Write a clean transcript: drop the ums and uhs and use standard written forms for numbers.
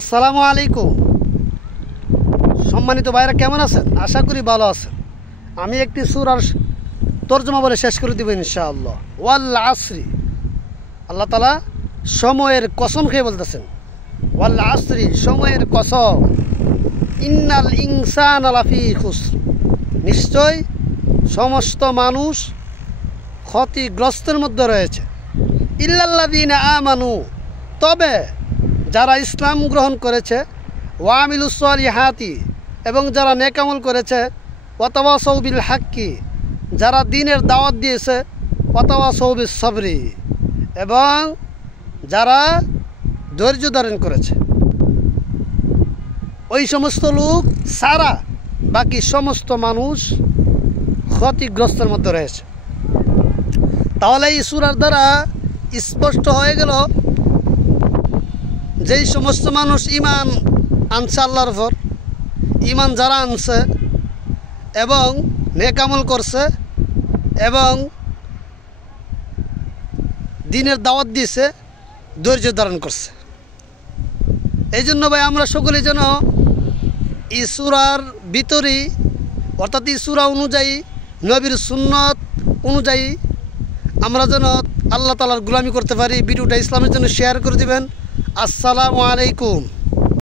আসসালামু আলাইকুম। সম্মানিত ভাইরা কেমন আছেন? আশা করি ভালো আছেন। আমি একটি সূরার তরজমা বলে শেষ করে দেব ইনশাআল্লাহ। ওয়াল আসরি, আল্লাহ তাআলা সময়ের কসম খেয়ে বলতেছেন, ওয়াল আসরি, সময়ের কসম। ইন্নাল ইনসানা লাফি খুসর, নিশ্চয় সমস্ত মানুষ ক্ষতিগ্রস্তের মধ্যে রয়েছে। ইল্লাল্লাযীনা আমানু, তবে যারা ইসলাম গ্রহণ করেছে, ওয়া আমিলুস সলিহাতি, এবং যারা নেক আমল করেছে, ওয়া তাওয়াসাউ বিল হাক্কি, যারা দ্বীনের দাওয়াত দিয়েছে, ওয়া তাওয়াসাউ বিস সাবরি, এবং যারা ধৈর্য ধারণ করেছে। ওই সমস্ত লোক সারা বাকি সমস্ত মানুষ ক্ষতিগ্রস্তের মধ্যে রয়েছে। তাহলে এই সূরার দ্বারা স্পষ্ট হয়ে গেল যেই সমস্ত মানুষ ঈমান আনছে আল্লাহর উপর, ঈমান যারা আনছে এবং নেক আমল করছে এবং দ্বীনের দাওয়াত দিয়েছে, ধৈর্য ধারণ করছে। এই জন্য ভাই আমরা সকলে যেন এই সূরার ভিতরেই, অর্থাৎ এই সূরা অনুযায়ী, নবীর সুন্নত অনুযায়ী আমরা যেন আল্লাহ তাআলার গোলামি করতে পারি। ভিডিওটা ইসলামের জন্য শেয়ার করে দিবেন। আসসালামু আলাইকুম।